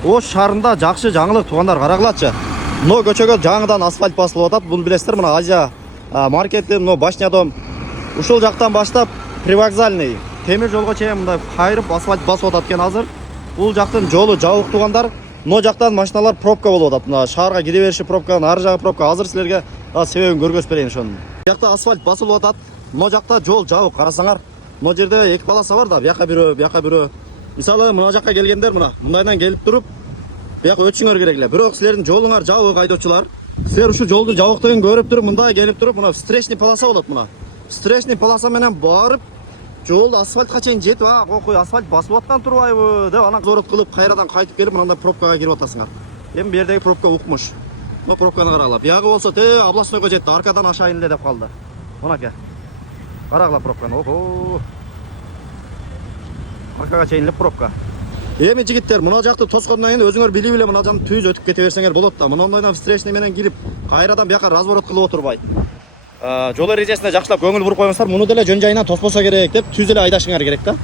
Ош шаарында жакшы жаңылык туугандар, карагылачы. Мына көчөгө жаңыдан асфальт басылып атат. Буну билесиздер, мына Азия маркети, мына Башня дом. Ушул жактан баштап привокзальный темир жолго чейин мындай кайрып асфальт басып атат экен азыр. Бул жактын жолу жабык туугандар. Мына жактан машиналар пробка болуп атат. Мына шаарга кире бериши пробка, ары жагы пробка. Азыр силерге себебин көргөзүп берейин ошонун. Бу жакта асфальт басылып атат. Мына жакта жол жабык. Карасаңар, мына жерде эки полоса бар да, бияка бирөө. Мисалы мына жакка келгендер мындайдан келип туруп, бияка өтүшүңөр керек эле. Бирок силердин жолуңар жабык, айдоочулар. Силер ушул жолдун жабыктыгын көрүп туруп, мындай келип туруп, мына встречный полоса болот мына. Встречный полоса менен барып, жол асфальтка чейин жетип, кокуй асфальт басып аткан турбайбы деп анан зорот кылып, кайрадан кайтып келип, мындай пробкага кирип атасыңар. Эми бу жердеги пробка укмуш. Мына пробканы карагыла. Биягы болсо областойго жетти, аркадан ашайын эле деп калды. Мынаке. Карагыла пробканы. Ого. Аркага чейин эле пробка. Эми жигиттер, мына жакты тоскондон кийин өзүңөр билип эле мына жактан түз өтүп кете берсеңер болот да. Мындайдан встречный менен кирип, кайрадан бияка разворот кылып отурбай. Жол эрежесине жакшылап көңүл буруп койсоңуздар, муну деле жөн жайынан тоспосо керек деп түз эле айдашыңар керек да.